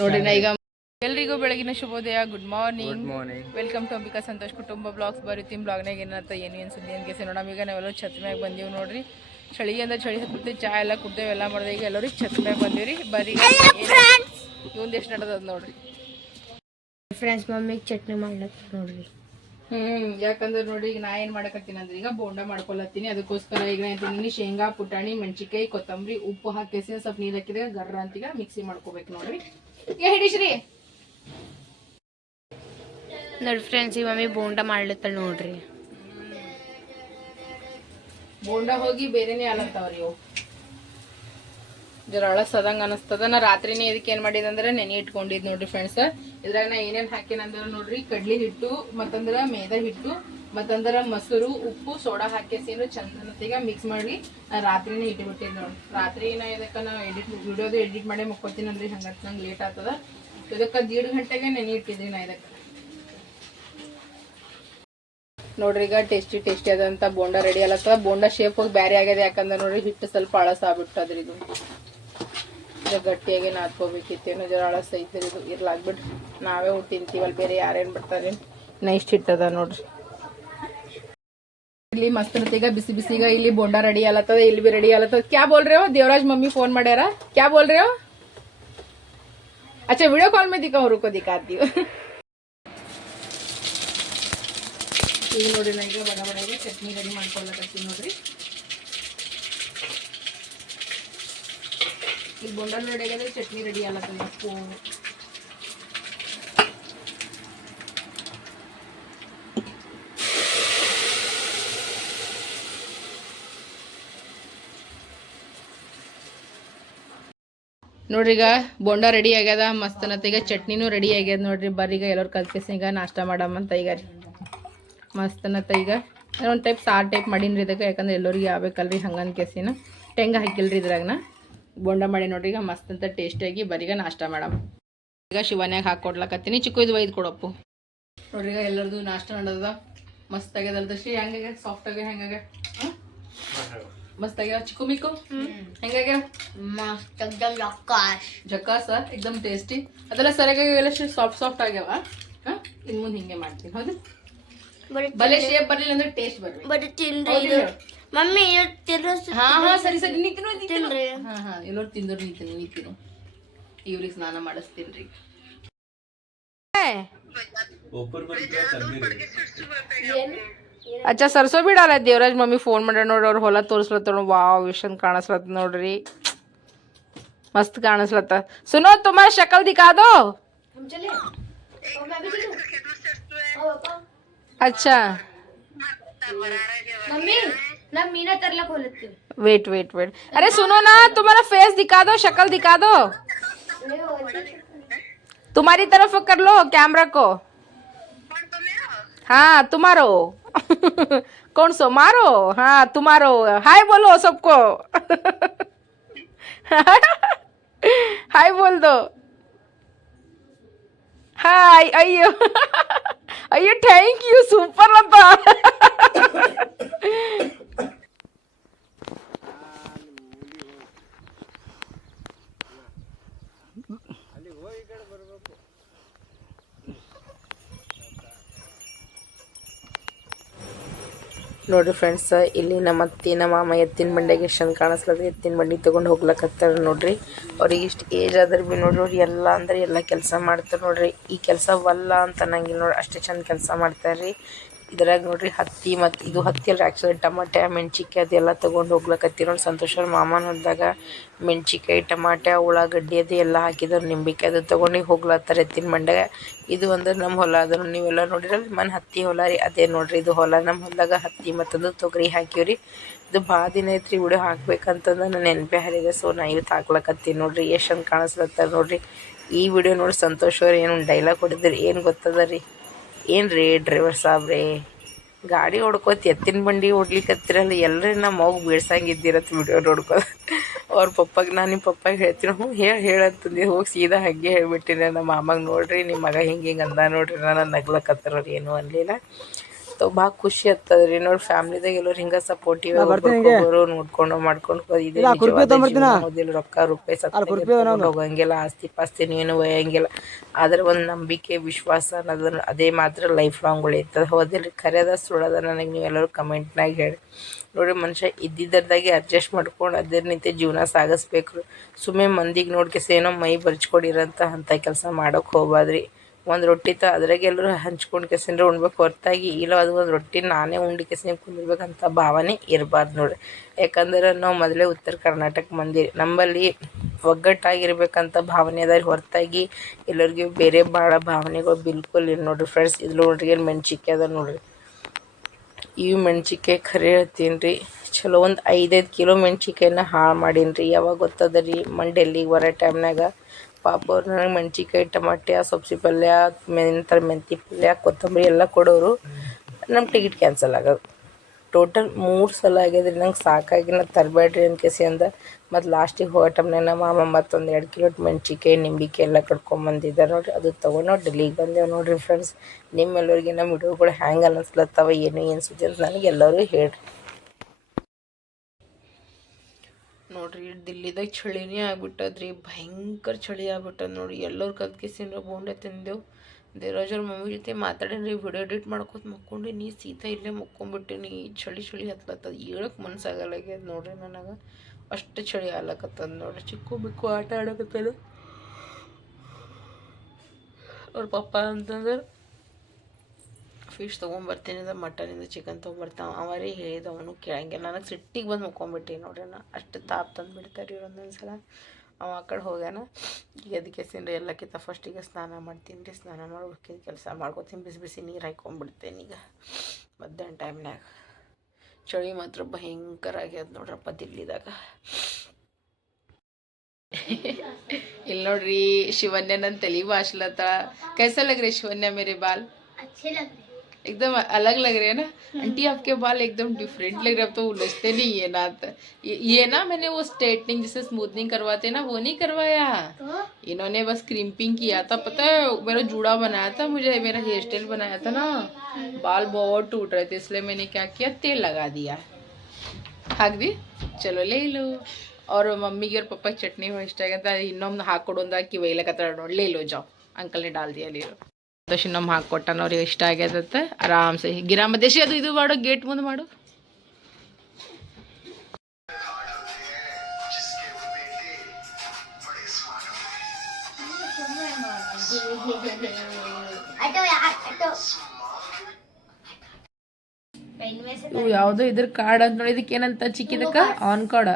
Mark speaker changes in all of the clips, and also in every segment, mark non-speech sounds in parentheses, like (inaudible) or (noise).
Speaker 1: ನೋಡಿ ನಾ ಈಗ ಎಲ್ರಿಗೂ ಬೆಳಗಿನ ಶುಭೋದಯ.
Speaker 2: Good morning
Speaker 1: welcome to Ambika Santosh ಕುಟುಂಬ ಬ್ಲಾಗ್ಸ್. ಬರೀತೀನಿ ಬ್ಲಾಗ್ನಾಗ ಏನಂತ ಏನು ಏನು ಸುದ್ದಿ ಅಂತ ಕೇಸಿ ನೋಡಮ್. ಈಗ ನಾವೆಲ್ಲ ಛತ್ಮ್ಯಾಗ ಬಂದೀವಿ ನೋಡ್ರಿ. ಚಳಿ ಅಂದ್ರೆ ಚಳಿ ಹತ್ತಿ ಚಾ ಎಲ್ಲ ಕುಡ್ದೇವು ಎಲ್ಲ ಮಾಡ್ದೆ ಈಗ ಎಲ್ಲರಿಗೆ ಛತ್ ಮ್ಯಾಗ ಬಂದೀವಿ ರೀ. ಬರೀ ಇವಂದು ಎಷ್ಟು ನಡೆದದ ನೋಡ್ರಿ.
Speaker 3: ಫ್ರೆಂಡ್ಸ್ ಮಮ್ಮಿಗೆ ಚಟ್ನಿ ಮಾಡ್ಲತ್ತ ನೋಡ್ರಿ.
Speaker 1: ಹ್ಮ್ ಯಾಕಂದ್ರೆ ನೋಡಿ ಈಗ ನಾ ಏನ್ ಮಾಡಕತ್ತೀನಿ ಅಂದ್ರೆ ಈಗ ಬೋಂಡ ಮಾಡ್ಕೊಳತ್ತೀನಿ ಅದಕ್ಕೋಸ್ಕರ ಈಗ ನಾನು ಶೇಂಗಾ ಪುಟಾಣಿ ಮೆಣಸಿಕಾಯಿ ಕೊತ್ತಂಬರಿ ಉಪ್ಪು ಹಾಕೇಸಿ ಸ್ವಲ್ಪ ನೀರ್ ಹಾಕಿದ್ರೆ ಗರ್ರ ಅಂತ ಈಗ ಮಿಕ್ಸಿ ಮಾಡ್ಕೋಬೇಕು ನೋಡ್ರಿ. ಹಿಡಿಶ್ರೀ
Speaker 3: ನೋಡಿ ಫ್ರೆಂಡ್ಸ್ ಈ ಮಮ್ಮಿ ಬೋಂಡ ಮಾಡ್ಲತ್ತಾಳ ನೋಡ್ರಿ.
Speaker 1: ಬೋಂಡ ಹೋಗಿ ಬೇರೆನೇ ಅಲಂತಾವ್ರಿ ಇವು ಜರ ಅಳಸದಂಗ ಅನಸ್ತದ. ನಾ ರಾತ್ರಿನೇ ಇದಕ್ಕೆ ಏನ್ ಮಾಡಿದಂದ್ರ ಅಂದ್ರೆ ನೆನೆ ಇಟ್ಕೊಂಡಿದ್ ನೋಡ್ರಿ ಫ್ರೆಂಡ್ಸ್ ಇದ್ರಾಗ ನಾ ಏನೇನ್ ಹಾಕಿನಂದ್ರ ನೋಡ್ರಿ ಕಡ್ಲಿ ಹಿಟ್ಟು ಮತ್ತಂದ್ರ ಮೇದ ಹಿಟ್ಟು ಮತ್ತಂದ್ರ ಮೊಸರು, ಉಪ್ಪು, ಸೋಡಾ ಹಾಕೇಸಿನ ಚಂದನತಿಗ ಮಿಕ್ಸ್ ಮಾಡಿ ರಾತ್ರಿನೇ ಇಟ್ಬಿಟ್ಟಿದ್ ನೋಡಿ. ರಾತ್ರಿ ಏನೋ ಇದಕ್ಕ ನಾ ಎಡಿಟ್ ವಿಡಿಯೋದು ಎಡಿಟ್ ಮಾಡಿ ಮುಕ್ಕೋತೀನಲ್ರಿ ಹಂಗತ್ ನಂಗೆ ಲೇಟ್ ಆಗ್ತದ. ಇದಕ್ಕ ದೀಡ್ ಗಂಟೆಗೆ ನೆನೆ ಇಟ್ಟಿದ್ದೀನಿ ನಾ ಇದಕ್ಕೆ. ನೋಡ್ರಿ ಈಗ ಟೇಸ್ಟಿ ಟೇಸ್ಟಿ ಆದಂತ ಬೋಂಡ ರೆಡಿ ಆಗತ್ತ ಬೋಂಡ ಶೇಪ್ ಹೋಗಿ ಬ್ಯಾರೆ ಆಗ್ಯದ, ಯಾಕಂದ್ರೆ ನೋಡ್ರಿ ಹಿಟ್ಟು ಸ್ವಲ್ಪ ಅಳಸ ಆಗ್ಬಿಟ್ಟದ್ರಿ ಇದು. ಗಟ್ಟಿಯಾಗಿ ನಾದ್ಕೋಬೇಕಿತ್ತೇನು ಜರ ಅಳಸ ಐತ್ರಿ ಇದು. ಇರ್ಲಾಗ್ಬಿಟ್ರಿ ನಾವೇ ಊಟ ತಿಂತೀವಲ್ಲಿ ಬೇರೆ ಯಾರೇನು ಬಿಡ್ತಾರೆ ನೈಸ್ಟ್ ಹಿಟ್ಟದ ನೋಡ್ರಿ. ಇಲ್ಲಿ ಮಸ್ತ್ ಇರತ್ತೀಗ ಬಿಸಿ ಬಿಸಿಗ ಇಲ್ಲಿ ಬೊಂಡ ರೆಡಿ ಆಲತ್ತದ ಇಲ್ಲಿ ಬಿ ರೆಡಿ ಆಲತ್ತದ ಕ್ಯಾ ಬೋಲ್ರೇವ್ ದೇವರಾಜ್ ಮಮ್ಮಿ ಫೋನ್ ಮಾಡ್ಯಾರ. ಕ್ಯಾ ಬೋಲ್ರೇವ್ ಅಚ್ಚ ವಿಡಿಯೋ ಕಾಲ್ ಮೇ ದಿಕ್ಕ ಅವ್ರು ಈಗ ನೋಡ್ರಿ ನಾ ಈಗ ಬಡ ಚಟ್ನಿ ರೆಡಿ ಮಾಡ್ಕೊಳಕತ್ತೀನಿ ನೋಡ್ರಿ. ಈಗ ಬೊಂಡ ರೆಡಿ ಆಗ್ಯದ ಚಟ್ನಿ ರೆಡಿ ಆಲತ್ತದ ನೋಡ್ರಿ ಈಗ ಬೋಂಡ ರೆಡಿ ಆಗ್ಯದ ಮಸ್ತನತ್ತ ಈಗ ಚಟ್ನಿನೂ ರೆಡಿ ಆಗ್ಯದ ನೋಡ್ರಿ. ಬರ್ರಿ ಈಗ ಎಲ್ಲರೂ ಕಲ್ಕೇಸಿ ಈಗ ನಾಷ್ಟ ಮಾಡಮ್ಮಂತ ಈಗ ರೀ. ಮಸ್ತನತ್ತ ಈಗ. ಒಂದು ಟೈಪ್ ಸಾರು ಟೈಪ್ ಮಾಡೀನಿ ಇದಕ್ಕೆ. ಯಾಕಂದ್ರೆ ಎಲ್ಲರಿಗೆ ಯಾವ್ಬೇಕಲ್ರಿ ಹಂಗನ್ ಕೇಸಿನ. ಟೆಂಗ ಹಾಕಿಲ್ರಿ ಇದ್ರಾಗನ. ಬೋಂಡ ಮಾಡಿ ನೋಡ್ರಿ ಈಗ ಮಸ್ತ್ ಅಂತ ಟೇಸ್ಟಿಯಾಗಿ ಬರೀಗ ನಾಷ್ಟ ಮಾಡಮ್. ಈಗ ಶಿವನ್ಯಾಗ ಹಾಕೊಡ್ಲಕತ್ತೀನಿ ಚಿಕ್ಕ ಇದು ಒಯ್ದು ಕೊಡಪ್ಪು. ನೋಡ್ರಿ ಈಗ ಎಲ್ಲರದು ನಾಷ್ಟ ನಡೆದ ಮಸ್ತ್ ಆಗ್ಯದಲ್ದ ಶ್ರೀ. ಸಾಫ್ಟ್ ಆಗ? ಹೆಂಗಾಗ. ಮಸ್ತ್ ಆಗ್ಯಾವ ಚಿಕ್ಕು ಮಿಕ್ಕು ಹೆಂಗಾಗ್ಯಾವ
Speaker 3: ಮಸ್ತ್ एकदम ಲಕ್ಕಾಶ್
Speaker 1: ಜಕಾಸ ಎಕ್ದಮ್ ಟೇಸ್ಟಿ ಅದೆಲ್ಲ ಸರಿಯಾಗಿ ಎಲ್ಲ ಸಾಫ್ಟ್ ಸಾಫ್ಟ್ ಆಗ್ಯಾವ ಹಾಂ ಇನ್ನು ಮುಂದೆ ಹಿಂಗೆ ಮಾಡ್ತೀನಿ ಹೌದು
Speaker 3: ಬರೀ
Speaker 1: ಭಲೆ ಶೇಪ್ ಬರ್ಲಿಲ್ಲ ಅಂದ್ರೆ ಟೇಸ್ಟ್ ಬರ್ರಿ
Speaker 3: ಬರೀ ತಿನ್ರಿ
Speaker 1: ಹೌದಿಲ್ಲ?
Speaker 3: ಮಮ್ಮಿ ಇದು ತಿನ್ರೋ
Speaker 1: ಹಾ ಹಾ ಸರಿ ಸರಿ ನೀ ತಿನ್ನು ನೀ ತಿನ್ನು.
Speaker 3: ತಿನ್ರಿ
Speaker 1: ಹಾ ಹಾ ಎಲ್ಲರೂ ತಿಂದ್ರು ನೀ ತಿನ್ನು ನೀ ತಿನ್ನು ಇವ್ರಿಗೆ ಸ್ನಾನ ಮಾಡಿಸ್ತೀನಿ ಅಚ್ಚಾ ಸರ್ಸೋ ಬಿಡಲ್ಲ ದೇವರಾಜ್ ಮಮ್ಮಿ ಫೋನ್ ಮಾಡ್ಯಾರ ನೋಡ್ರಿ ಅವ್ರು ಹೊಲ ತೋರಿಸ್ಲತ್ತ ವಾವ್ ವಿಷನ್ ಕಾಣಿಸ್ಲತ್ತ ನೋಡ್ರಿ ಮಸ್ತ್ ಕಾಣಿಸ್ಲತ್ತ ಸುನೋ ತುಮಾರ ಶಕಲ್ ದಿಖಾ ದೋ अच्छा
Speaker 3: ಮಮ್ಮಿ ನಾ ಮೀನಾ ತರ್ಲಕ್ ಹೋಲತ್ತೀವಿ
Speaker 1: वेट वेट वेट अरे सुनो ना तुम्हारा फेस दिखा दो शक्ल दिखा दो तुम्हारी तरफ कर लो कैमरा को हाँ तुम्हारो (laughs) कौन सो मारो? हाँ तुम्हारो। हाय बोलो सबको। (laughs) हाय बोल दो। हाय अयो अयो थैंक यू सुपर लता। (laughs) ನೋಡ್ರಿ ಫ್ರೆಂಡ್ಸ್ ಇಲ್ಲಿ ನಮ್ಮ ಅತ್ತಿ, ನಮ್ಮ ಮಾಮ ಎತ್ತಿನ ಬಂಡೆಗೆ ಎಷ್ಟು ಚಂದ ಕಾಣಿಸ್ಲದ ಎತ್ತಿನ ಬಂಡಿ ತೊಗೊಂಡು ಹೋಗ್ಲಕತ್ತಾರ ನೋಡ್ರಿ. ಅವ್ರಿಗೆ ಇಷ್ಟು ಏಜ್ ಆದ್ರೆ ಭೀ ನೋಡ್ರಿ, ಅವ್ರು ಎಲ್ಲ ಅಂದ್ರೆ ಎಲ್ಲ ಕೆಲಸ ಮಾಡ್ತಾರೆ ನೋಡ್ರಿ. ಈ ಕೆಲಸ ವಲ್ಲ ಅಂತ ಅನ್ನಂಗಿಲ್ಲ ನೋಡ್ರಿ, ಅಷ್ಟು ಚಂದ ಕೆಲಸ ಮಾಡ್ತಾರೆ ಇದ್ರಾಗ ನೋಡ್ರಿ, ಹತ್ತಿ ಮತ್ತು ಇದು ಹತ್ತಿ ಅಲ್ಲ ಆ್ಯಕ್ಚುಲಿ ಟಮಾಟೆ ಮೆಣ್ಸಿಕಾಯಿ ಅದೆಲ್ಲ ತೊಗೊಂಡು ಹೋಗ್ಲಕತ್ತಿ ನೋಡಿ ಸಂತೋಷ್ ಮಾಮನ ಹೊಲ್ದಾಗ ಮೆಣ್ಸಿಕಾಯಿ ಟಮಾಟೆ, ಉಳ್ಳಾಗಡ್ಡಿ ಅದು ಎಲ್ಲ ಹಾಕಿದ್ರು ನಿಂಬಿಕೆ ಅದು ತೊಗೊಂಡು ಹೋಗ್ಲತ್ತಾರ ಎತ್ತಿನ ಮಂಡ್ಯಾಗ. ಇದು ಅಂದ್ರೆ ನಮ್ಮ ಹೊಲ ಅದನ್ನು ನೀವೆಲ್ಲ ನೋಡಿರಲ್ಲ ಮನೆ ಹತ್ತಿ ಹೊಲ ರೀ, ಅದೇ ನೋಡ್ರಿ ಇದು ಹೊಲ ನಮ್ಮ ಹೊಲದಾಗ ಹತ್ತಿ ಮತ್ತದು ತೊಗರಿ ಹಾಕಿವ್ರಿ ಇದು ಭಾಳ ದಿನ ಐತ್ರಿ ವಿಡಿಯೋ ಹಾಕ್ಬೇಕಂತಂದ್ರೆ ನನ್ನ ನೆನಪೆ ಹರಿದೆ ಸೊ ನಾ ಇವತ್ತು ಹಾಕ್ಲಕತ್ತೀನಿ ನೋಡ್ರಿ, ಎಷ್ಟು ಕಾಣಿಸ್ಲತ್ತಾರ ನೋಡ್ರಿ. ಈ ವಿಡಿಯೋ ನೋಡಿ ಸಂತೋಷ್ ಅವ್ರು ಏನು ಡೈಲಾಗ್ ಹೊಡೆದ್ರಿ ಏನು ಗೊತ್ತದ ರೀ? ಏನು ರೀ ಡ್ರೈವರ್ ಸಾಬ್ರೆ ಗಾಡಿ ಹೊಡ್ಕೋತ ಎತ್ತಿನ ಬಂಡಿ ಹೊಡ್ಲಿಕ್ಕತ್ತಿರಲ್ಲ ಎಲ್ಲರೂ ನಮ್ಮ ಮಗು ಬೀಳ್ಸಂಗಿದ್ದಿರತ್ತೆ ವಿಡಿಯೋ ನೋಡ್ಕೊ ಅವ್ರ ಪಪ್ಪಾಗ ನಾನು ನಿಮ್ಮ ಪಪ್ಪಾಗ ಹೇಳ್ತೀನಿ ಹ್ಞೂ ಹೇಳಿ ಹೇಳಂತಂದು ಹೋಗಿ ಸೀದಾ ಹಾಗೆ ಹೇಳ್ಬಿಟ್ಟಿನಿ, ನಮ್ಮ ಮಾಮಾಗ ನೋಡ್ರಿ ನಿಮ್ಮ ಮಗ ಹಿಂಗೆ ಹಿಂಗೆ ಅಂದ ನೋಡ್ರಿ ನಾನು ನಗ್ಲಕತ್ತಾರ ಏನು ಅನ್ಲಿಲ್ಲ. ಬರ್ತಾವ ಭಾಳ ಖುಷಿ ಆಗ್ತದ ರೀ ನೋಡಿ ಫ್ಯಾಮಿಲಿದಾಗ ಎಲ್ಲರೂ ಹಿಂಗ ಸಪೋರ್ಟಿವ್ ಒಬ್ಬರು ನೋಡ್ಕೊಂಡು ಮಾಡ್ಕೊಂಡು ಮೊದಲು ರೊಕ್ಕ ರೂಪಾಯಿ ಹೋಗಂಗಿಲ್ಲ ಆಸ್ತಿ ಪಾಸ್ತಿ ಏನು ಒಯ್ಯಂಗಿಲ್ಲ. ಆದ್ರೆ ಒಂದು ನಂಬಿಕೆ ವಿಶ್ವಾಸ ಅನ್ನೋದನ್ನ ಅದೇ ಮಾತ್ರ ಲೈಫ್ ಲಾಂಗ್ ಉಳಿತದ ಹೌದಿಲ್ರಿ? ಕರೆಯದ ಸುಳ್ಳದ ನನಗೆ ನೀವೆಲ್ಲರೂ ಕಮೆಂಟ್ನಾಗ ಹೇಳಿ. ನೋಡಿ ಮನುಷ್ಯ ಇದ್ದಿದ್ದರ್ದಾಗೆ ಅಡ್ಜಸ್ಟ್ ಮಾಡ್ಕೊಂಡು ಅದೇ ನಿಂತೆ ಜೀವನ ಸಾಗಿಸ್ಬೇಕು ಸುಮ್ಮನೆ ಮಂದಿಗೆ ನೋಡ್ಕೆಸ ಏನೋ ಮೈ ಬರ್ಚ್ಕೊಡಿರಂತ ಅಂಥ ಕೆಲಸ ಮಾಡೋಕೆ ಹೋಗ್ಬಾದ್ರಿ. ಒಂದು ರೊಟ್ಟಿ ತ ಅದ್ರಾಗೆ ಎಲ್ಲರೂ ಹಂಚ್ಕೊಂಡು ಕೆಸಿಂದ್ರೆ ಉಣ್ಬೇಕು. ಹೊರತಾಗಿ ಇಲ್ಲ, ಅದು ಒಂದು ರೊಟ್ಟಿ ನಾನೇ ಉಂಡು ಕೆಸಿನ ಕುಂದಿರ್ಬೇಕಂತ ಭಾವನೆ ಇರಬಾರ್ದು ನೋಡ್ರಿ. ಯಾಕಂದ್ರೆ ನಾವು ಮೊದಲೇ ಉತ್ತರ ಕರ್ನಾಟಕ ಮಂದಿ, ನಮ್ಮಲ್ಲಿ ಒಗ್ಗಟ್ಟಾಗಿರ್ಬೇಕಂತ ಭಾವನೆ ಅದ ಹೊರತಾಗಿ ಎಲ್ಲರಿಗೂ ಬೇರೆ ಭಾಳ ಭಾವನೆಗಳು ಬಿಲ್ಕುಲ್ ಇಲ್ಲ ನೋಡ್ರಿ ಫ್ರೆಂಡ್ಸ್ ಇದು ನೋಡ್ರಿ ಏನು ಮೆಣ್ಸಿಕೆ ಅದ ನೋಡ್ರಿ. ಈ ಮೆಣ್ಸಿಕೆ ಖರೆ ಹೇಳ್ತೀನಿ ಚಲೋ ಒಂದು ಐದೈದು ಕಿಲೋ ಮೆಣ್ಸಿಕಾಯನ್ನ ಹಾಳು ಮಾಡೀನಿ ರೀ ಯಾವಾಗ ಗೊತ್ತದ ರೀ? ಮಂಡೆಲ್ಲಿಗೆ ಬರೋ ಟೈಮ್ನಾಗ ಪಾಪ ಅವ್ರು ನನಗೆ ಮೆಣ್ಸಿಕಾಯಿ ಟಮಾಟೆ, ಸೊಪ್ಸಿ ಪಲ್ಯ ಮೆಂತರ ಮೆಂತಿ ಪಲ್ಯ, ಕೊತ್ತಂಬರಿ ಎಲ್ಲ ಕೊಡೋರು ನಮ್ಮ ಟಿಕೆಟ್ ಕ್ಯಾನ್ಸಲ್ ಆಗೋದು. ಟೋಟಲ್ ಮೂರು ಸಲ ಆಗ್ಯದ್ರಿ ನಂಗೆ ಸಾಕಾಗಿ ನಾ ತರಬೇಡ್ರಿ ಅನ್ಕೇಸಿ ಕೇಸಿ ಅಂದ. ಮತ್ತು ಲಾಸ್ಟಿಗೆ ಹೋಗೋ ಟೈಮ್ನಾಗ ನಮ್ಮ ಮಾಮ ಮತ್ತೊಂದು ಎರಡು ಕಿಲೋ ಮೆಣ್ಸಿಕಾಯಿ ನಿಂಬಿಕೆ ಎಲ್ಲ ಕಟ್ಕೊಂಬಂದಿದ್ದ ನೋಡಿರಿ. ಅದು ತೊಗೊಂಡು ನಾವು ಡೆಲ್ಲಿಗೆ ಬಂದೇವೆ ನೋಡಿರಿ ಫ್ರೆಂಡ್ಸ್ ನಿಮ್ಮೆಲ್ಲರಿಗೆ ನಮ್ಮ ವಿಡಿಯೋಗಳು ಹ್ಯಾಂಗೆ ಅನ್ನಿಸ್ಲತ್ತವ ಏನು ಏನು ಸುದ್ದಿ ಅಂತ ನನಗೆ ಎಲ್ಲರೂ ಹೇಳ್ರಿ. ನೋಡ್ರಿ, ದಿಲ್ಲಿದಾಗ ಚಳಿನೇ ಆಗ್ಬಿಟ್ಟದ್ರಿ, ಭಯಂಕರ ಚಳಿ ಆಗ್ಬಿಟ್ಟದ ನೋಡಿ ಎಲ್ಲರೂ ಕದ್ಕಿಸಿಂದ್ರ ಬೋಂಡೆ ತಿಂದೆವು. ದೇವರಾಜವ್ರ ಮಮ್ಮಿ ಜೊತೆ ಮಾತಾಡೇನ್ರಿ ವಿಡಿಯೋ ಎಡಿಟ್ ಮಾಡ್ಕೊತ ಮಕ್ಕೊಂಡು ನೀ ಸೀತಾ ಇಲ್ಲೇ ಮಕ್ಕೊಂಬಿಟ್ಟಿನಿ ಚಳಿ ಚಳಿ ಹತ್ಲತ್ತದ. ಹೇಳಕ್ಕೆ ಮನ್ಸಾಗಲ್ಲಾಗ್ಯದ ನೋಡ್ರಿ ನನಗೆ. ಅಷ್ಟು ಚಳಿ ಆಗ್ಲಕತ್ತದ ನೋಡ್ರಿ. ಚಿಕ್ಕು ಬಿಕ್ಕು ಆಟ ಆಡಕತ್ತದ ಅವ್ರ ಪಪ್ಪ ಅಂತಂದ್ರೆ ಫಿಶ್ ತೊಗೊಂಬರ್ತೀನಿ ಮಟನಿಂದ ಚಿಕನ್ ತೊಗೊಂಬರ್ತಾವ ಅವರೇ ಹೇಳಿದ ಅವನು ಕೇಳಂಗೆ ನನಗೆ ಸಿಟ್ಟಿಗೆ ಬಂದು ಮುಕ್ಕೊಂಬಿಟ್ಟಿನಿ ನೋಡ್ರಿ ನಾ. ಅಷ್ಟು ತಾಪ್ ತಂದು ಬಿಡ್ತಾರೆ ಇವ್ರು ಒಂದೊಂದು ಸಲ ಅವ ಆ ಕಡೆ ಹೋಗ್ಯಾನ. ಈಗ ಅದಕ್ಕೆ ಸಿಂಡ್ರಿ ಎಲ್ಲಕ್ಕಿಂತ ಫಸ್ಟಿಗೆ ಸ್ನಾನ ಮಾಡ್ತೀನಿ ರೀ, ಸ್ನಾನ ಮಾಡ್ಬೇಕಿದ ಕೆಲಸ ಮಾಡ್ಕೋತೀನಿ, ಬಿಸಿ ಬಿಸಿ ನೀರು ಹಾಕ್ಕೊಂಡ್ಬಿಡ್ತೇನೆ ಈಗ ಮಧ್ಯಾಹ್ನ ಟೈಮ್ನಾಗ ಚಳಿ ಮಾತ್ರ ಭಯಂಕರ ಆಗ್ಯದ ನೋಡ್ರಪ್ಪ ದಿಲ್ಲಿದಾಗ. ಇಲ್ಲಿ ನೋಡ್ರಿ ಶಿವನ್ಯ ನನ್ನ ತಲೆ ಭಾಷಲತ್ತ ಕೈಸಲಗ್ರಿ ಶಿವನ್ಯ ಮೇರಿ ಬಾಲ್. मेरे बाल
Speaker 3: अच्छे लग रहे
Speaker 1: एकदम अलग लग रहे हैं ना आंटी आपके बाल एकदम डिफरेंट लग रहे अब तो उलझते नहीं है ना तो ये, ये ना मैंने वो स्ट्रेटनिंग जैसे स्मूथनिंग करवाते हैं ना वो नहीं करवाया
Speaker 3: तो
Speaker 1: इन्होंने बस क्रिम्पिंग किया था पता है मेरा जूड़ा बनाया था मुझे मेरा हेयर स्टाइल बनाया था ना बाल बहुत टूट रहे थे इसलिए मैंने क्या किया तेल लगा दिया ಹಾಕ್ ದಿ ಚಲೋ ಲೇ ಇಲ್ಲು ಅವ್ರ ಮಮ್ಮಿಗೆ ಅವ್ರ ಪಪ್ಪ ಚಟ್ನಿ ಇಷ್ಟ ಆಗಂತ ಇನ್ನೊಮ್ಮೆ ಹಾಕ್ಕೊಡು ಅಂದಾಕಿ ಒಯ್ಲಕತ್ತಾಳ ನೋಡಿ ಲೇ ಲೋ ಜಾವ್ ಅಂಕಲ್ನೇ ಡಾಲ್ ದೋಷಿ ನಮ್ಮ ಅವ್ರಿಗೆ ಇಷ್ಟ ಆಗ್ಯದತ್ತೆ. ಆರಾಮ್ಸೆ. ಗಿರಾಮ ದೇಶಿ ಅದು ಇದು ಮಾಡು ಗೇಟ್ ಮುಂದೆ ಮಾಡು. ಇವು ಯಾವುದೋ ಇದ್ರ ಕಾರ್ಡ್ ಅಂತ ನೋಡಿ ಏನಂತ ಚಿಕ್ಕಿದಕ್ಕ? ಆನ್ ಕಾರ್ಡ್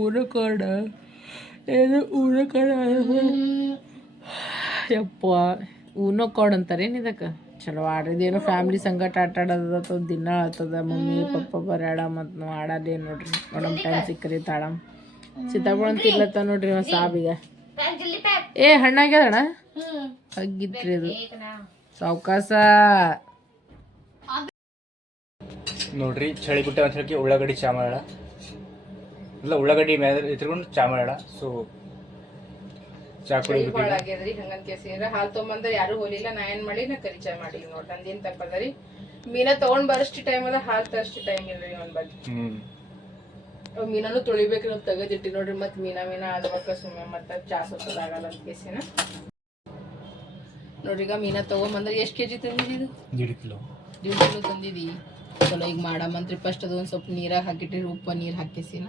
Speaker 1: ಊನ ಕಾರ್ಡ್ ಏನು ಊನ ಕಾರ್ಡ್ ಯಪ್ಪ ಊನೋ ಕೋಡ್ ಇದಕ್ಕೆ? ಚಲೋ ಆಡ್ರಿದೇನೋ ಫ್ಯಾಮಿಲಿ ಸಂಗಟ ಆಟ ಆಡೋದತ್ತ ದಿನ ಆತದ ಮಮ್ಮಿ ಪಪ್ಪ ಬರಾಡ ಮತ್ತು ನಾವು ಆಡೋದೇ ನೋಡ್ರಿ? ನೋಡಮ್ ಟೈಮ್ ಸಿಕ್ಕರಿ ತಾಳಮ್ ಸೀತಾಪುಳ ಅಂತ ಇಲ್ಲತ್ತ ನೋಡ್ರಿ ಒಂದು ಸಾಬಿಗ ಏ ಹಣ್ಣಾಗ್ಯದಣ ಹಗ್ಗಿತ್ರಿ ಅದು ಸಾವ್ಕಾಸ.
Speaker 2: ನೋಡ್ರಿ ಚಳಿ ಬಿಟ್ಟ ಅಂತ ಹೇಳಿ ಉಳ್ಳಾಗಡ್ಡಿ ಚಾಮಳ ಇಲ್ಲ ಉಳ್ಳಾಗಡ್ಡಿ ಮೇಲೆ ಇದ್ರಕೊಂಡು ಚಾಮಳ ಸೊ ಚಾ
Speaker 1: ಚಳಿ
Speaker 2: ಕುಡಿಬೇಕು
Speaker 1: ಭಾಳ ಆಗ್ಯದ್ರಿ ಹಂಗಂತ ಕೇಸಿಂದ್ರ ಹಾಲು ತೊಗೊಂಬಂದ್ರೆ ಯಾರು ಹೋಲಿಲ್ಲ ನಾ ಏನ್ ಮಾಡಿ ನಾ ಕರಿ ಚಾ ಮಾಡಿ ನೋಡ್ರಿ ನಂದೇನ್ ತಪ್ಪದರಿ ಮೀನ ತಗೊಂಡ್ ಬರಷ್ಟು ಟೈಮ್ ಅದ ಹಾಲು ತರಷ್ಟು ಟೈಮ್ ಇಲ್ರಿ ಒಂದ್ ಬಗ್ಗೆ.
Speaker 2: ಹ್ಮ್.
Speaker 1: ಮೀನನು ತೊಳಿಬೇಕ್ರಿ ನಾವು ತೆಗೆದಿಟ್ಟಿ ನೋಡ್ರಿ ಮತ್ ಮೀನಾ ಮೀನಾ ಆದ್ಬೇಕ ಸುಮ್ಮನೆ ಮತ್ತ ಚಾ ಸೊಸದಾಗಲ್ಲ ಅಂತ ಕೇಸಿನ. ನೋಡ್ರಿ ಈಗ ಮೀನಾ ತಗೊಂಬಂದ್ರೆ ಎಷ್ಟು ಕೆಜಿ ತಂದಿದಿ ಇದು?
Speaker 2: ಕಿಲೋ.
Speaker 1: ದೀಡ್ ಕಿಲೋ ತಂದಿದಿ. ಚಲೋ ಈಗ ಮಾಡಮಂತ್ರಿ ಫಸ್ಟ್ ಒಂದ್ ಸ್ವಲ್ಪ ನೀರಾಗ ಹಾಕಿಟ್ರಿ ಉಪ್ಪ ನೀರ್ ಹಾಕಿಸಿನ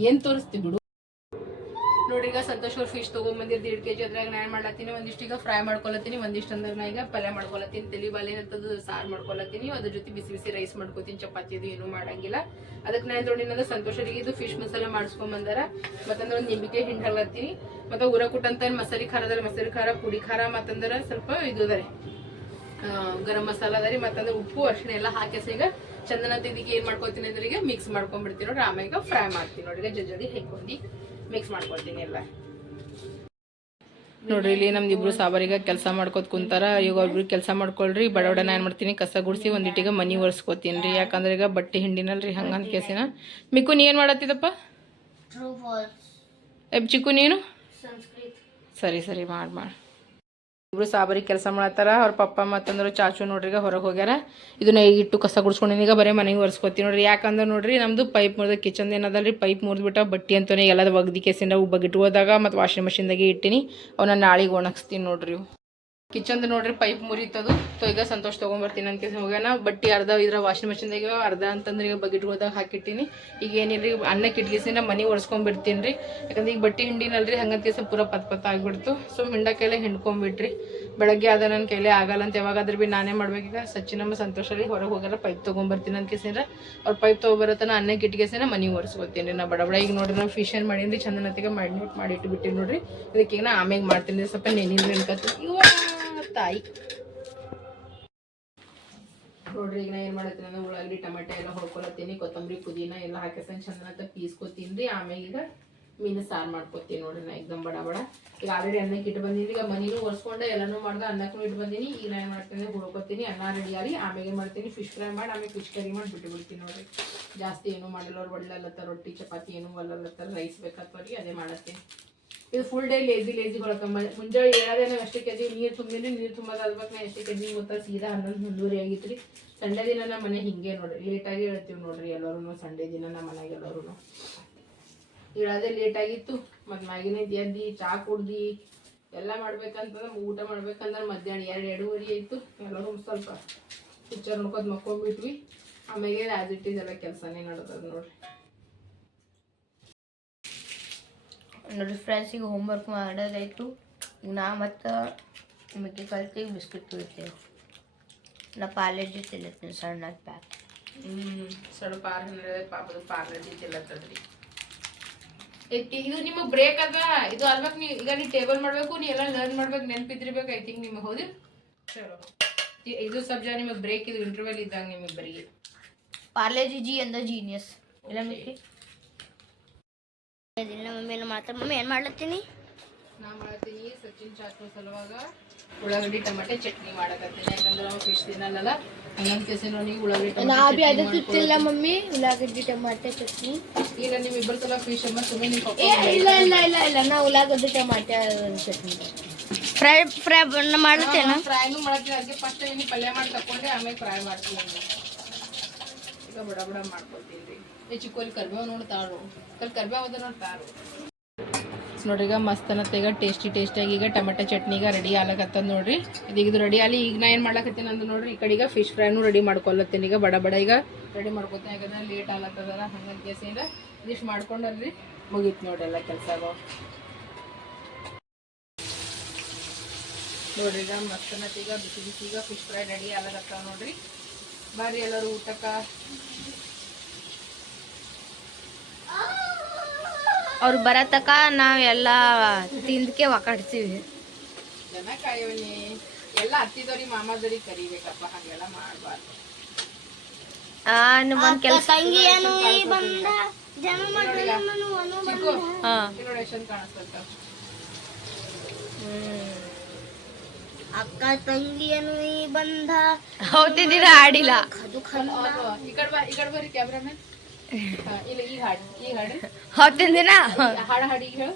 Speaker 1: ಏನ್ ತೋರಿಸ್ತಿ ಬಿಡು? ನೋಡ್ರಿ ಈಗ ಸಂತೋಷ್ ಫಿಶ್ ತೊಗೊಂಬಂದಿರ್ ಕೆ ಜಿ ಅದ್ರಾಗ ನಾನು ಮಾಡ್ಲತ್ತೀನಿ ಒಂದಿಷ್ಟು ಈಗ ಫ್ರೈ ಮಾಡ್ಕೊಳತ್ತೀನಿ, ಒಂದಿಷ್ಟು ಅಂದ್ರೆ ನಾ ಈಗ ಪಲ್ಯ ಮಾಡ್ಕೊಳತ್ತೀನಿ, ತಲಿ ಬಾಲೆ ಅಂತದ್ದು ಸಾರು ಮಾಡ್ಕೊಳತ್ತೀನಿ, ಅದ್ರ ಜೊತೆ ಬಿಸಿ ಬಿಸಿ ರೈಸ್ ಮಾಡ್ಕೊತೀನಿ, ಚಪಾತಿ ಅದು ಏನು ಮಾಡಂಗಿಲ್ಲ. ಅದಕ್ಕೆ ನಾನು ತೊಗೊಂಡಿನಂದ್ರೆ ಸಂತೋಷರಿಗೆ ಇದು ಫಿಶ್ ಮಸಾಲ ಮಾಡಿಸ್ಕೊಂಬಂದಾರ, ಮತ್ತಂದ್ರೆ ಒಂದು ನಿಂಬಿಕೆ ಹಿಂಡಿ ಹಾಕ್ಲತ್ತೀನಿ ಮತ್ತು ಊರ ಕುಟ್ಟಂತ ಮಸಾಲೆ ಖಾರ ಮಸಾಲೆ ಖಾರ, ಪುಡಿ ಖಾರ, ಮತ್ತಂದ್ರೆ ಸ್ವಲ್ಪ ಇದು ಅದ ರೀ ಗರಂ ಮಸಾಲ ಅದ ರೀ, ಮತ್ತಂದ್ರೆ ಉಪ್ಪು, ಅರಿಶಿಣ ಎಲ್ಲ ಹಾಕಿ ಈಗ ಚಂದನ ತೆಗೆದಿಗೆ ಏನು ಮಾಡ್ಕೊತೀನಿ ಅಂದ್ರೆ ಈಗ ಮಿಕ್ಸ್ ಮಾಡ್ಕೊಂಡ್ಬಿಡ್ತೀನಿ ನೋಡ್ರಿ ಆಮೇಲೆ ಫ್ರೈ ಮಾಡ್ತೀನಿ ನೋಡ್ರಿ ಜಲ್ದಿ ಹಾಕೊಂಡು ಮಿಕ್ಸ್ ಮಾಡ್ಕೊಳ್ತೀನಿ ಎಲ್ಲ ನೋಡ್ರಿ ಇಲ್ಲಿ ನಮ್ದು ಇಬ್ರು ಸಾಬಾರಿಗ ಕೆಲಸ ಮಾಡ್ಕೋತ ಕುಂತಾರ. ಈಗ ಒಬ್ರು ಕೆಲಸ ಮಾಡ್ಕೊಳ್ರಿ ಬಡವಡ ನಾನು ಮಾಡ್ತೀನಿ ಕಸ ಗುಡಿಸಿ ಒಂದಿಟ್ಟಿಗೆ ಮನಿ ಒರೆಸ್ಕೊತೀನಿ ಯಾಕಂದ್ರೆ ಈಗ ಬಟ್ಟೆ ಹಿಂಡಿನಲ್ರಿ ಹಂಗಂತ ಕೇಸಿನ. ಮಿಕ್ಕು ನೀ ಏನು ಮಾಡತ್ತಿದಪ್ಪ? ಎಬ್ ಚಿಕ್ಕು ನೀನು? ಸರಿ ಸರಿ ಮಾಡಿ ಮಾಡಿ. ಇಬ್ರು ಸಾಬರಿ ಕೆಲಸ ಮಾಡತ್ತಾರ. ಅವ್ರ ಪಪ್ಪ ಮತ್ತಂದ್ರೆ ಚಾಚು ನೋಡ್ರಿ ಈಗ ಹೊರಗೆ ಹೋಗ್ಯಾರ. ಇದನ್ನ ಇಟ್ಟು ಕಸ ಗುಡ್ಸ್ಕೊಂಡಿನಿ ಈಗ ಬರೀ ಮನೆಗೆ ಒರೆಸ್ಕೊತೀವಿ ನೋಡ್ರಿ. ಯಾಕಂದ್ರೆ ನೋಡ್ರಿ ನಮ್ದು ಪೈಪ್ ಮುರಿದ ಕಿಚನ್ ಏನದಲ್ರಿ? ಪೈಪ್ ಮುರಿದ್ಬಿಟ್ಟ ಬಟ್ಟಿ ಅಂತಾನೆ ಎಲ್ಲದ ಒಗ್ದಿ ಕೇಸಿಂದ ಹೋದಾಗ ಮತ್ತು ವಾಷಿಂಗ್ ಮಷಿನ್ದಾಗೆ ಇಟ್ಟಿನಿ. ಅವನ್ನ ನಾಳೆಗೆ ಒಣಗಿಸ್ತೀನಿ ನೋಡ್ರಿ ಕಿಚನ್ದು ನೋಡ್ರಿ ಪೈಪ್ ಮುರಿತದು. ತೊ ಈಗ ಸಂತೋಷ ತೊಗೊಂಬರ್ತೀನಿ ಅಂತ ಹೋಗ್ಯಾನ. ಬಟ್ಟೆ ಅರ್ಧ ಇದ್ರ ವಾಷಿಂಗ್ ಮಷಿನ್ದಾಗ ಅರ್ಧ ಅಂತಂದ್ರೆ ಈಗ ಬಗೆಟ್ ಹೋದಾಗ ಹಾಕಿಟ್ಟಿನಿ. ಈಗ ಏನಿಲ್ರಿ, ಅನ್ನ ಕಿಟ್ಗಿಸಿ ನಾ ಮನೆ ಒರೆಸ್ಕೊಂಡ್ಬಿಡ್ತೀನಿ ರೀ ಯಾಕಂದ್ರೆ ಈಗ ಬಟ್ಟೆ ಹಿಂಡಿನಲ್ರಿ, ಹಂಗಂತ ಕೇಸ ಪೂರ ಪತ್ ಪತ್ ಆಗ್ಬಿಡ್ತು. ಸೊ ಹಿಂಡಕ್ಕೆಲ್ಲ ಹಿಂಡ್ಕೊಂಡ್ಬಿಟ್ರಿ ಬೆಳಗ್ಗೆ ಆದ ನನ್ನ ಕೈಲೇ ಆಗಲ್ಲ ಅಂತ ಯಾವಾಗಾದ್ರೂ ಭೀ ನಾನೇ ಮಾಡ್ಬೇಕೀಗ. ಸಚಿನಮ್ಮ ಸಂತೋಷಲ್ಲಿ ಹೊರಗೆ ಹೋಗಾರ ಪೈಪ್ ತೊಗೊಂಬರ್ತೀನಿ ಅಂತ ಕೇಸಿನ ಅವ್ರ ಪೈಪ್ ತೊಗೊಬರತನ ಕಿಟ್ಗಿಸಿ ನಾ ಮನೆ ಒರೆಸ್ಕೊತೀನಿ ನಾ ಬಡ ಬಡ ಈಗ ನೋಡ್ರಿ ನಾವು ಫಿಶ್ ಏನು ಮಾಡೀನಿ ಮ್ಯಾರಿನೇಟ್ ಮಾಡಿ ಇಟ್ಬಿಟ್ಟಿನಿ ನೋಡ್ರಿ. ಇದಕ್ಕೆ ನಾ ಆಮೇಲೆ ಮಾಡ್ತೀನಿ, ಸ್ವಲ್ಪ ನೆನಿಲ್ರಿ ಅನ್ಕತ್ತೀನಿ ಇವ ತಾಯಿ. ನೋಡ್ರಿ, ಈಗ ನಾ ಏನು ಮಾಡತ್ತೀನಿ ಅಂದ್ರೆ ಉಳ್ಳಾಗಡ್ಡಿ, ಟೊಮೆಟೊ ಎಲ್ಲ ಹೊಡ್ಕೊಳತ್ತೀನಿ, ಕೊತ್ತಂಬರಿ, ಪುದೀನ ಎಲ್ಲ ಹಾಕಿಸ್ಕೊಂಡು ಚಂದನ ಪೀಸ್ಕೊತೀನಿ. ರೀ ಆಮೇಲೆ ಈಗ ಮೀನು ಸಾರು ಮಾಡ್ಕೊತೀನಿ ನೋಡ್ರಿ ನಾ, ಎಕ್ದಮ್ ಬಡ ಬಡ. ಈಗ ಆಲ್ರೆಡಿ ಅನ್ನಕ್ಕೆ ಇಟ್ಟು ಬಂದೀನಿ ಈಗ ಮನೇನು ಒರೆಸ್ಕೊಂಡೆ, ಎಲ್ಲನೂ ಮಾಡ್ದೆ, ಅನ್ನಕ್ಕೂ ಇಟ್ಟು ಬಂದೀನಿ. ಈಗ ನಾ ಏನು ಮಾಡ್ತೀನಿ ಹುಡ್ಕೊತೀನಿ ಅನ್ನ ರೆಡಿ ಆಗಿ, ಆಮೇಲೆ ಮಾಡ್ತೀನಿ ಫಿಶ್ ಫ್ರೈ ಮಾಡಿ, ಆಮೇಲೆ ಫಿಶ್ ಕರಿ ಮಾಡಿ ಬಿಟ್ಟು ಬಿಡ್ತೀನಿ ನೋಡ್ರಿ. ಜಾಸ್ತಿ ಏನೂ ಮಾಡಲ್ಲ, ಅವ್ರು ಒಳ್ಳಲ್ಲತ್ತ, ರೊಟ್ಟಿ, ಚಪಾತಿ ಏನು ಏನೂ ಒಲ್ಲಲ್ಲತ್ತ ರೈಸ್ ಬೇಕಾಗ್ತವ್ರಿ ಅದೇ ಮಾಡತ್ತೀನಿ. ಇದು ಫುಲ್ ಡೇ ಲೇಜಿ ಲೇಜಿ ಹೊಳ್ಕೊಂಬ ಮುಂಜಾನೆ ಹೇಳೋದೇ ನಾವು ಎಷ್ಟು ಕೆಜಿ ನೀರು ತುಂಬಿದ್ರೆ ನೀರು ತುಂಬೋದು ಅದಕ್ಕೆ ನಾ ಎಷ್ಟು ಕೆಜಿ ಗೊತ್ತಾ ಸೀದಾ ಹನ್ನೊಂದು ಹನ್ನೂರಿ ಆಗಿತ್ತು ರೀ ಸಂಡೇ ದಿನ ನಮ್ಮ ಮನೆ ಹಿಂಗೆ ನೋಡ್ರಿ. ಲೇಟಾಗಿ ಹೇಳ್ತೀವಿ ನೋಡ್ರಿ ಎಲ್ಲರೂ ಸಂಡೆ ದಿನ ನಮ್ಮ ಮನೆಗೆ ಎಲ್ಲರೂ ಇಳಾದೆ ಲೇಟಾಗಿತ್ತು ಮತ್ತು ಮ್ಯಾಗಿನ ಎದ್ದು, ಚಾ ಕುಡ್ದು, ಎಲ್ಲ ಮಾಡ್ಬೇಕಂತಂದ್ರೆ, ಊಟ ಮಾಡ್ಬೇಕಂದ್ರೆ ಮಧ್ಯಾಹ್ನ ಎರಡು ಎರಡೂವರೆ ಆಯಿತು. ಎಲ್ಲರೂ ಸ್ವಲ್ಪ ಪಿಚ್ಚರ್ ನೋಡ್ಕೊತ ಮಕ್ಕೊಂಡ್ಬಿಟ್ವಿ. ಆಮೇಲೆ ಎಲ್ಲ ಕೆಲಸನೇ ನಡೆದದ ನೋಡ್ರಿ.
Speaker 3: ನೋಡ್ರಿ ಫ್ರೆಂಡ್ಸ್ ಈಗ ಹೋಮ್ವರ್ಕ್ ಮಾಡೋದಾಯ್ತು. ಈಗ ನಾ ಮತ್ತು ನಿಮಗೆ ಕಲ್ತಿ ಬಿಸ್ಕಿಟ್ ತೊಳಿತೇವೆ ನಾ ಪಾರ್ಲೆಜಿ ತಿನ್ನತ್ತೀನಿ ಸಣ್ಣ ಪ್ಯಾಕ್
Speaker 1: ಹ್ಞೂ ಸಣ್ಣ ಆರ್ ಹಂಡ್ರೆಡ್ ಪಾಪದ ಪಾರ್ಲರ್ ತಿಲ್ಲತ್ತದ್ರಿ ಇದು ನಿಮಗೆ ಬ್ರೇಕ್ ಅದ. ಇದು ಅಲ್ಬೇಕು ನೀವು ಈಗ ನೀವು ಟೇಬಲ್ ಮಾಡಬೇಕು ನೀವು ಎಲ್ಲ ಲರ್ನ್ ಮಾಡ್ಬೇಕು ನೆನಪಿದ್ದಿರ್ಬೇಕು ಐ ಥಿಂಕ್ ನಿಮಗೆ ಹೌದು? ಚಲೋ ಇದು ಸಬ್ಜೆಕ್ಟ್ ನಿಮಗೆ ಬ್ರೇಕ್ ಇದು ಇಂಟರ್ವೆಲ್ ಇದ್ದಂಗೆ ನಿಮಗೆ ಬರೀ.
Speaker 3: ಪಾರ್ಲೆಜಿ ಜಿ ಅಂದ ಜೀನಿಯಸ್ ಇಲ್ಲ ಮಿಕ್ಕಿ? ಮಮ್ಮಿ ಏನು ಮಾಡ್ತಾರೆ. ಮಮ್ಮಿ ಏನು ಮಾಡ್ಲತ್ತೀನಿ?
Speaker 1: ನಾ ಮಾಡ್ತೀನಿ ಸಚಿನ್ ಚಾಕು ಸಲುವಾಗ ಉಳ್ಳಾಗಡ್ಡಿ ಟಮಾಟೆ ಚಟ್ನಿ ಮಾಡಕತ್ತೀನಿ. ಯಾಕಂದ್ರೆ ನಾವು ಫಿಶ್ ತಿನ್ನಲ್ಲ ಹಂಗಂತ ಕೇಸಿ ನೋಡಿ ಉಳ್ಳಾಗಡ್ಡಿ
Speaker 3: ನಾ
Speaker 1: ಟಮಾಟೆ
Speaker 3: ಬಿ ಅದೇ ತಿಂತಿಲ್ಲ ಮಮ್ಮಿ ಉಳ್ಳಾಗಡ್ಡಿ ಟಮಾಟೆ ಚಟ್ನಿ.
Speaker 1: ಈಗ ನೀವು ಇಬ್ಬರು ಸಲ ಫಿಶ್ ಅಮ್ಮ ಸುಮ್ಮನೆ ನೀವು
Speaker 3: ಇಲ್ಲ ಇಲ್ಲ ಇಲ್ಲ ಇಲ್ಲ. ನಾ ಉಳ್ಳಾಗಡ್ಡಿ ಟಮಾಟೆ ಚಟ್ನಿ ಫ್ರೈ ಫ್ರೈ ಮಾಡ್ಲತ್ತೇನ?
Speaker 1: ಫ್ರೈನು ಮಾಡ್ತೀನಿ. ಅದಕ್ಕೆ ಫಸ್ಟ್ ಏನು ಪಲ್ಯ ಮಾಡಿ ತಕೊಂಡೆ ಆಮೇಲೆ ಫ್ರೈ ಮಾಡ್ತೀನಿ. ಈಗ ಬಡ ಬಡ ಮಾಡ್ಕೊತೀನಿ. ಈ ಚಿಕ್ಕೋಲಿ ಕರ್ಬೇವು ನೋಡಿ ತಾಳು. ಕಲ್ ಕರ್ಬೇವು ಅದ ನೋಡಿ ತಾಳು. ನೋಡ್ರಿ ಈಗ ಮಸ್ತ್ ಅನ್ನತ್ತೆ ಟೇಸ್ಟಿ ಟೇಸ್ಟಿಯಾಗಿ ಈಗ ಟೊಮೆಟೊ ಚಟ್ನಿ ಈಗ ರೆಡಿ ಆಗ್ಲಕತ್ತದ ನೋಡ್ರಿ. ಇದೀಗ ಇದು ರೆಡಿ ಆಲಿ ಈಗ ನಾ ಏನು ಮಾಡ್ಲಕತ್ತೀನಿ ಅಂದ್ರೆ ನೋಡ್ರಿ, ಈ ಕಡೆ ಈಗ ಫಿಶ್ ಫ್ರೈನು ರೆಡಿ ಮಾಡ್ಕೊಳತ್ತೀನಿ ಈಗ ಬಡ ಬಡ ಈಗ ರೆಡಿ ಮಾಡ್ಕೊತೀನಿ. ಯಾಕಂದ್ರೆ ಲೇಟ್ ಆಗ್ಲತ್ತದಲ್ಲ ಹಂಗಂತ ಕೇಸಿಂದ ಇದಿಷ್ಟು ಮಾಡ್ಕೊಂಡಲ್ರಿ ಮುಗೀತು ನೋಡ್ರಿ ಎಲ್ಲ ಕೆಲಸ ನೋಡ್ರಿ ಈಗ ಮಸ್ತ್ ಅನ್ನತ್ತೆ ಈಗ ಬಿಸಿ ಬಿಸಿ ಈಗ ಫಿಶ್ ಫ್ರೈ ರೆಡಿ ಆಗ್ಲಕತ್ತಾವ ನೋಡ್ರಿ. ಬರ್ರಿ ಎಲ್ಲರೂ ಊಟಕ್ಕ
Speaker 3: ಅವ್ರು ಬರತಕ ನಾವೆಲ್ಲ ತಿಂದಕ್ಕೆ ಒಕಾಡ್ತೀವಿ
Speaker 1: ಕಾಯೋಣಿ ಎಲ್ಲ ಕರಿಬೇಕಪ್ಪ ಹಾಗೆಲ್ಲ ಮಾಡಬಾರ್ದು.
Speaker 3: ಒಂದು ಕೆಲಸ
Speaker 1: ತಂಗಿ
Speaker 3: ಹಾಂ.
Speaker 1: ನೋಡಿ ಎಷ್ಟೊಂದು ಕಾಣಿಸ್ತಂತ
Speaker 3: ಅಕ್ಕ ತಂಗಿಯನು ಬಂದ ಹೌದಿದ್ದೀರ ಆಡಿಲ್ಲ.
Speaker 1: ಈ ಕಡೆ ಬಾ ಈ ಕಡೆ ಬರ್ರಿ ಕ್ಯಾಮ್ರಾಮನ್ ಇಲ್ಲ ಈ ಹಾಡು.
Speaker 3: ಹೌದಿನ ದಿನ? (laughs)
Speaker 1: ಹಾಡು ಹಾಡಿ ಈಗ ಹೇಳು.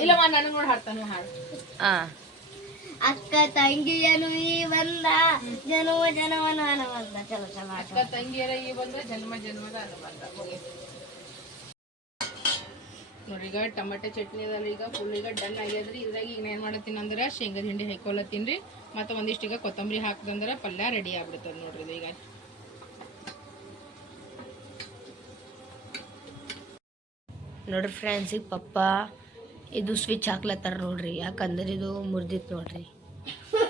Speaker 1: ಇಲ್ಲಮ್ಮ ನನಗೆ ನೋಡಿ ಹಾಡ್ತಾನು ಹಾಡು.
Speaker 3: ಅಕ್ಕ ತಂಗಿಯನು ಈ ಬಂದ ಜನವ ಜನವನ ಬಂದ ಚಲ ಚಲೋ
Speaker 1: ಅಕ್ಕ ತಂಗಿಯರ ಈ ಬಂದ ಜನ್ಮ ಜನ್ಮದ ಅನುಬಂಧ ನೋಡ್ರಿ ಈಗ ಟೊಮೆಟೊ ಚಟ್ನಿ ಅದಲ್ಲ ಈಗ ಫುಲ್ ಈಗ ಡನ್ ಆಗ್ಯದ್ರಿ. ಇದ್ರಾಗ ಈಗ ಏನು ಮಾಡತ್ತೀನಿ ಅಂದ್ರೆ ಶೇಂಗದ ಹಿಂಡಿ ಹಾಕೊಳತ್ತೀನಿ ರೀ. ಮತ್ತು ಒಂದಿಷ್ಟು ಈಗ ಕೊತ್ತಂಬರಿ ಹಾಕ್ದಂದ್ರೆ ಪಲ್ಯ ರೆಡಿ ಆಗ್ಬಿಡ್ತದೆ ನೋಡ್ರಿ ಈಗ.
Speaker 3: ನೋಡ್ರಿ ಫ್ರೆಂಡ್ಸ್ ಈಗ ಪಪ್ಪ ಇದು ಸ್ವಿಚ್ ಹಾಕ್ಲತ್ತಾರ ನೋಡ್ರಿ. ಯಾಕಂದ್ರೆ ಇದು ಮುರಿದಿತ್ತು ನೋಡ್ರಿ.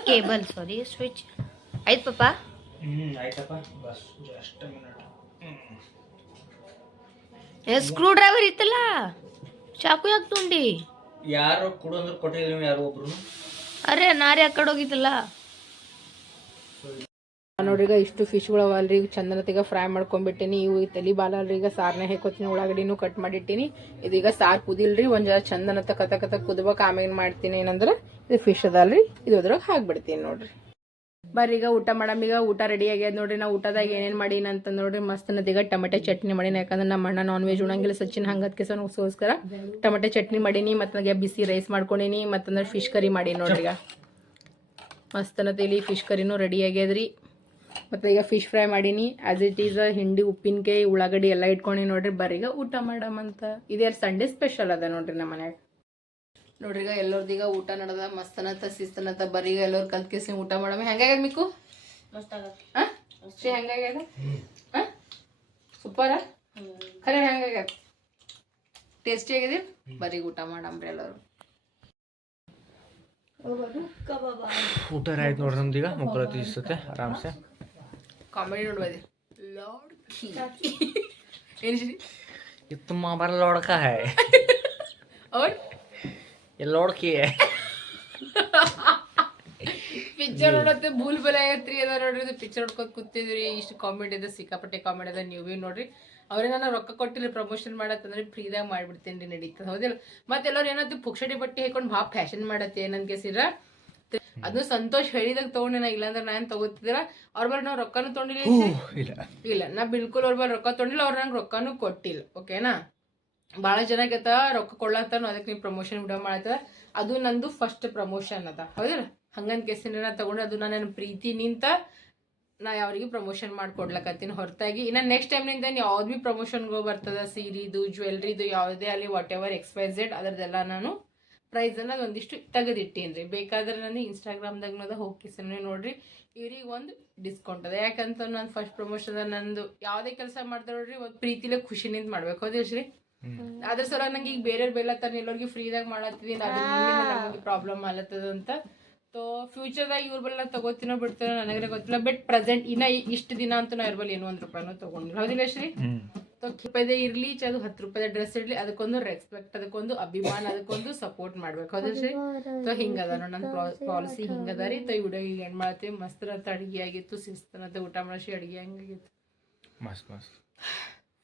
Speaker 3: ಕೇಬಲ್ ಸಾರಿ ಸ್ವಿಚ್ ಆಯ್ತು ಪಪ್ಪ?
Speaker 2: ಏ
Speaker 3: ಸ್ಕ್ರೂ ಡ್ರೈವರ್ ಇತ್ತಲ್ಲ? ಚಾಕು ಯಾಕೆ ತುಂಡಿ?
Speaker 2: ಯಾರು ಕೊಡು ಅಂದ್ರೆ ಕೊಟ್ಟಿಲ್ಲ ಯಾರು ಒಬ್ರು?
Speaker 3: ಅರೆ ನಾರಿ ಆ ಕಡೆ ಹೋಗಿತ್ತಲ್ಲ
Speaker 1: ನೋಡ್ರಿ ಈಗ ಇಷ್ಟು ಫಿಶ್ಗಳು ಈಗ ಚಂದನತಿಗ ಫ್ರೈ ಮಾಡ್ಕೊಂಡ್ಬಿಟ್ಟಿನಿ ಇವು ತಲೆ ಈಗ ಸಾರ್ನೇ ಹಾಕೋತೀನಿ ಉಳ್ಳಾಗಡಿನೂ ಕಟ್ ಮಾಡಿಟ್ಟಿನಿ. ಇದೀಗ ಸಾರ್ ಕುದಿಲ್ರಿ, ಒಂದ್ ಜರ ಚಂದನತ ಕತ ಕತ ಕುದ್ಬೇಕು, ಆಮೇಲೆ ಮಾಡ್ತೀನಿ ಏನಂದ್ರೆ ಇದು ಫಿಶ್ ಅದಲ್ರಿ, ಇದು ಅದ್ರಾಗ ಹಾಕ್ಬಿಡ್ತೀನಿ ನೋಡ್ರಿ. ಬರ್ರಿ ಈಗ ಊಟ ಮಾಡಮ್, ಈಗ ಊಟ ರೆಡಿ ಆಗ್ಯದ ನೋಡ್ರಿ ನಾ ಊಟದಾಗ ಏನೇನು ಮಾಡೀನಿ ಅಂತ ನೋಡ್ರಿ, ಮಸ್ತ್ ನದಿಗ ಟೊಮೆಟೊ ಚಟ್ನಿ ಮಾಡೀನಿ, ಯಾಕಂದ್ರೆ ನಮ್ಮ ಅಣ್ಣ ನಾನ್ ವೆಜ್ ಉಣಂಗಿಲ್ಲ, ಸಚಿನ್ ಹಂಗದ್ಕೆ ಸೋಸ್ಕರ ಟೊಮೆಟೊ ಚಟ್ನಿ ಮಾಡೀನಿ, ಮತ್ತು ನನಗೆ ಬಿಸಿ ರೈಸ್ ಮಾಡ್ಕೊಂಡೀನಿ, ಮತ್ತಂದ್ರೆ ಫಿಶ್ ಕರಿ ಮಾಡೀನಿ ನೋಡ್ರಿ ಈಗ. ಮಸ್ತ್ ಇಲ್ಲಿ ಫಿಶ್ ಕರಿನೂ ರೆಡಿ ಆಗ್ಯದ್ರಿ. ಮತ್ತು ಈಗ ಫಿಶ್ ಫ್ರೈ ಮಾಡೀನಿ. ಆ್ಯಸ್ ಇಟ್ ಈಸ್ ಹಿಂಡಿ ಉಪ್ಪಿನಕಾಯಿ ಉಳ್ಳಾಗಡ್ಡಿ ಎಲ್ಲ ಇಟ್ಕೊಂಡು ನೋಡ್ರಿ. ಬರೀಗ ಊಟ ಮಾಡಮಂತ ಇದೇ ಸಂಡೇ ಸ್ಪೆಷಲ್ ಅದ ನೋಡ್ರಿ ನಮ್ಮ ಮನ್ಯಾಗ. ನೋಡ್ರಿ ಈಗ ಎಲ್ಲರದೀಗ ಊಟ ನಡ್ದ ಮಸ್ತನತ್ತ ಶಿಸ್ತನತ ಬರೀಗ ಎಲ್ಲರು ಕಲ್ತ್ ಕಲ್ತ್ಕೇಸಿ ಊಟ ಮಾಡಮ. ಹೆಂಗಾಗ್ಯದ ಮಿಕ್ಕು? ಶ್ರೀ ಹೆಂಗಾಗ್ಯದ ಹಾಂ ಸೂಪರ ಖರೆ ಹೆಂಗಾಗ್ಯದ ಟೇಸ್ಟಿ ಆಗಿದೆ ಬರೀ ಊಟ ಮಾಡಮ್ರಿ ಎಲ್ಲರು.
Speaker 2: ಊಟ ಆಯ್ತು ನೋಡ್ರಿ ನಮ್ದೀಗ ಮುಕ್ಕಳತಿ ಆರಾಮ್ಸೆ.
Speaker 1: ಕಾಮಿಡಿ ನೋಡ್ಬೋದು ಲಾರ್ಡ್ ಏನು ಶ್ರೀ
Speaker 2: ये तुम हमारा लड़का है
Speaker 1: और
Speaker 2: ये लड़की है
Speaker 1: ಪಿಕ್ಚರ್ ನೋಡತ್ತೆ ಭೂಲ್ ಬಲ ಆಗತ್ರಿ ಅದ ನೋಡ್ರಿ ಇದು ಪಿಕ್ಚರ್ ನೋಡ್ಕೊತ ಕೂತಿದ್ರಿ ಇಷ್ಟು ಕಾಮಿಡಿ ಅದ ಸಿಕ್ಕಾಪಟ್ಟೆ ಕಾಮಿಡಿ ಅದ ನೀವು ಭೀ ನೋಡ್ರಿ ಅವ್ರೇ ನಾನು ರೊಕ್ಕ ಕೊಟ್ಟಿಲ್ಲ ಪ್ರಮೋಷನ್ ಮಾಡತ್ತಂದ್ರೆ ಫ್ರೀದಾಗ ಮಾಡ್ಬಿಡ್ತೇನೆ ರೀ ನಡೀತದೆ ಹೌದಿಲ್ಲ ಮತ್ತೆ ಎಲ್ಲರೂ ಏನಾಯ್ತು ಪುಕ್ಷಟಿ ಬಟ್ಟೆ ಹಾಕೊಂಡು ಭಾಳ ಫ್ಯಾಷನ್ ಮಾಡತ್ತೆ ಏನಂತ ಕೇಸಿರ ಅದು ಸಂತೋಷ್ ಹೇಳಿದಾಗ ತಗೊಂಡೆ ನಾ ಇಲ್ಲಾಂದ್ರೆ ನಾನು ತಗೋತಿದ್ರ ಅವ್ರ ಬಳಿ ನಾವು ರೊಕ್ಕನು ತೊಂಡಿಲ್ಲ?
Speaker 2: ಇಲ್ಲ.
Speaker 1: ಇಲ್ಲ ನಾ ಬಿಲ್ಕುಲ್ ಅವ್ರ ಬಳಿ ರೊಕ್ಕ ತೊಂಡಿಲ್ಲ ಅವ್ರು ನಂಗೆ ರೊಕ್ಕಾನು ಕೊಟ್ಟಿಲ್ಲ ಓಕೆನಾ ಭಾಳ ಜನ ಕೇತ ರೊಕ್ಕ ಕೊಡ್ಲತ್ತಾನು ಅದಕ್ಕೆ ನೀವು ಪ್ರಮೋಷನ್ ವಿಡಿಯೋ ಮಾಡತ್ತ ಅದು ನಂದು ಫಸ್ಟ್ ಪ್ರಮೋಷನ್ ಅದ ಹೌದಿಲ್ಲ? ಹಂಗಂದ್ ಕೆಸಿನ ನಾ ತಗೊಂಡು ಅದು ನನ್ನ ಪ್ರೀತಿ ನಿಂತ ನಾ ಯಾವ್ರಿಗೆ ಪ್ರಮೋಷನ್ ಮಾಡ್ಕೊಡ್ಲಕತ್ತೀನಿ ಹೊರತಾಗಿ. ಇನ್ನು ನೆಕ್ಸ್ಟ್ ಟೈಮ್ನಿಂದ ಯಾವ್ದು ಭೀ ಪ್ರಮೋಷನ್ಗಳು ಬರ್ತದ ಸೀರಿದು ಜ್ಯುವೆಲ್ರಿದು ಯಾವುದೇ ಅಲ್ಲಿ ವಾಟ್ ಎವರ್ ಎಕ್ಸ್ಪೈರ್ಸೆಡ್ ಅದರದೆಲ್ಲ ನಾನು ಪ್ರೈಸನ್ನು ಒಂದಿಷ್ಟು ತೆಗೆದಿಟ್ಟೇನ್ರಿ. ರೀ ಬೇಕಾದ್ರೆ ನಾನು ಇನ್ಸ್ಟಾಗ್ರಾಮ್ದಾಗ ಸಣ್ಣ ನೋಡ್ರಿ. ಇವ್ರಿಗೆ ಒಂದು ಡಿಸ್ಕೌಂಟ್ ಅದ. ಯಾಕಂತ ನಾನು ಫಸ್ಟ್ ಪ್ರಮೋಷನ್ ನಂದು ಯಾವುದೇ ಕೆಲಸ ಮಾಡ್ತಾರೆ ನೋಡ್ರಿ ಒಂದು ಪ್ರೀತಿಲೇ ಖುಷಿನಿಂದ ಮಾಡ್ಬೇಕು. ಹೌದಿಲ್ಲ ಶ್ರೀ ಅದ್ರ ಸಲ ನಂಗೆ ಈಗ ಬೇರೆ ತರ ಎಲ್ಲರಿಗೂ ಫ್ರೀದಾಗ ಮಾಡತ್ತೀನಿ ನನಗೆ ನಮಗೆ ಪ್ರಾಬ್ಲಮ್ ಆಲತ್ತದ ಅಂತ. ತೋ ಫ್ಯೂಚರ್ದಾಗ ಇವ್ರ ಬಲ್ಲ ತಗೋತೀನೋ ಬಿಡ್ತೀನೋ ನನಗೆ ಗೊತ್ತಿಲ್ಲ. ಬಟ್ ಪ್ರೆಸೆಂಟ್ ಇನ್ನ ಇಷ್ಟು ದಿನ ಅಂತ ನಾ ಇವ್ರ ಬಲ್ಲಿ ಏನೋ ಒಂದು ರೂಪಾಯಿನೂ ತಗೊಂಡಿಲ್ಲ. ಹೌದಿಲ್ಲ ಶ್ರೀ ರೂಪಾಯಿದೇ ಇರಲಿ ಅದು ಹತ್ತು ರೂಪಾಯಿದ ಡ್ರೆಸ್ ಇರಲಿ ಅದಕ್ಕೊಂದು ರೆಸ್ಪೆಕ್ಟ್ ಅದಕ್ಕೊಂದು ಅಭಿಮಾನ ಅದಕ್ಕೊಂದು ಸಪೋರ್ಟ್ ಮಾಡ್ಬೇಕು. ಹೌದ್ರಿ ಸೊ ಹಿಂಗದ ನೋಡಿ ನನ್ನ ಪಾಲಿಸಿ ಹಿಂಗದ ರೀ. ತೈ ಈ ವಿಡಿಯೋ ಈಗ ಏನು ಮಾಡ್ತೀವಿ ಮಸ್ತ್ ಅಂತ ಅಡುಗೆ ಆಗಿತ್ತು ಸಿಸ್ತನ ಊಟ ಮಾಡಿಸಿ ಅಡುಗೆ ಹಂಗಾಗಿತ್ತು.
Speaker 2: ಮಸ್ತ್ ಮಸ್ತ್.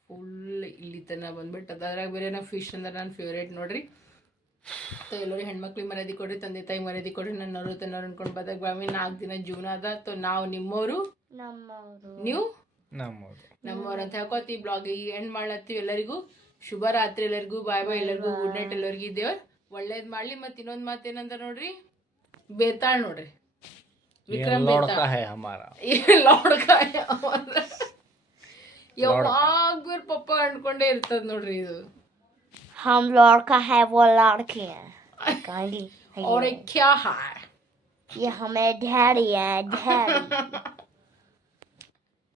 Speaker 1: ಫುಲ್ ಇಲ್ಲಿ ತನಕ ಬಂದ್ಬಿಟ್ಟು ಅದ್ರಾಗ ಬೇರೆ ನಾವು ಫಿಶ್ ಅಂದ್ರೆ ನನ್ನ ಫೇವ್ರೇಟ್ ನೋಡ್ರಿ. ತೊ ಎಲ್ಲರೂ ಹೆಣ್ಮಕ್ಳಿಗೆ ಮರ್ಯಾದಿ ಕೊಡ್ರಿ ತಂದೆ ತಾಯಿ ಮರ್ಯಾದಿ ಕೊಡ್ರಿ ನನ್ನವರು ತನ್ನವ್ರು ಅನ್ಕೊಂಡು ಬದಾಗ ಬಾವಿ ನಾಲ್ಕು ದಿನ ಜೀವನ ಅದ. ತೊ ನಾವು ನಿಮ್ಮವರು
Speaker 3: ನಮ್ಮವರು.
Speaker 1: ನೀವು? ನಮ್ಮವ್ರು ಅಂತ ಹೇಳ್ಕೊತಿ ಬ್ಲಾಗ್ ಈಗ ಎಂಡ್ ಮಾಡ್ಲತ್ತೀವಿ ಎಲ್ಲರಿಗೂ ಶುಭ ರಾತ್ರಿ ಎಲ್ಲರಿಗೂ ಬಾಯ್ ಬಾಯ್ ಎಲ್ಲರಿಗೂ ಗುಡ್ ನೈಟ್ ಎಲ್ಲರಿಗೂ ದೇವ್ರ ಒಳ್ಳೇದ್ ಮಾಡ್ಲಿ ಮತ್ತೆ ಇನ್ನೊಂದು ಮಾತೇನಂತ ನೋಡ್ರಿ ಬೇತಾಳ್ ನೋಡ್ರಿ
Speaker 2: ये
Speaker 1: ವಿಕ್ರಮ್
Speaker 2: लड़का
Speaker 1: ಬೇತಾಳ್
Speaker 2: है हमारा
Speaker 1: ಲೋಡ್ಕಾಯ ಯಾವಾಗ ಬೀರ್ ಪಪ್ಪ ಅನ್ಕೊಂಡೇ ಇರ್ತದ ನೋಡ್ರಿ ಇದು
Speaker 3: हम लड़का है वो लड़की है गांधी
Speaker 1: ಅವ್ರೆ ಕ್ಯಾ ಹಾಯ್
Speaker 3: ये हमें डैडी है डैडी